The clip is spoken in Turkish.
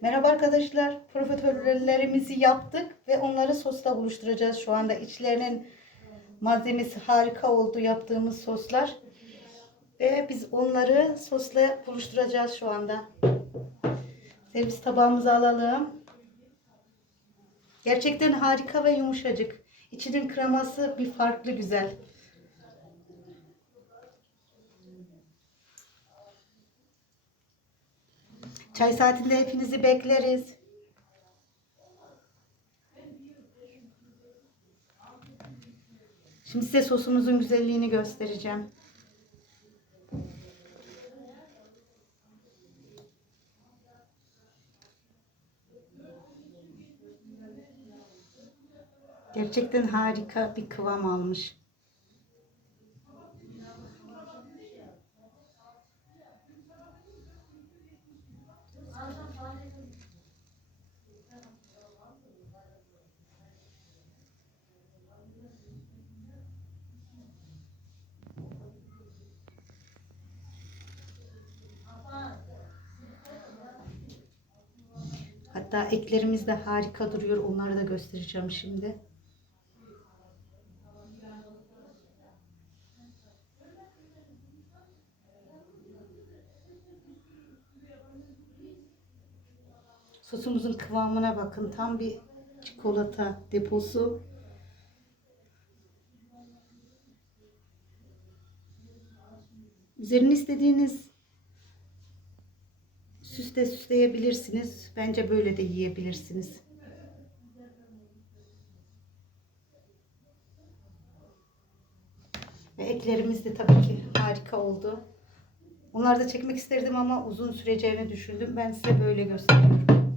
Merhaba arkadaşlar. Profiterollerimizi yaptık ve onları sosla buluşturacağız şu anda. İçlerinin malzemesi harika oldu yaptığımız soslar. Ve biz onları sosla buluşturacağız şu anda. Servis tabağımıza alalım. Gerçekten harika ve yumuşacık. İçinin kreması bir farklı güzel. Çay saatinde hepinizi bekleriz. Şimdi size sosumuzun güzelliğini göstereceğim. Gerçekten harika bir kıvam almış. Hatta eklerimiz de harika duruyor. Onları da göstereceğim şimdi. Sosumuzun kıvamına bakın. Tam bir çikolata deposu. Üzerine istediğiniz süsle süsleyebilirsiniz. Bence böyle de yiyebilirsiniz. Ve eklerimiz de tabii ki harika oldu. Onları da çekmek isterdim ama uzun süreceğini düşündüm. Ben size böyle gösteriyorum.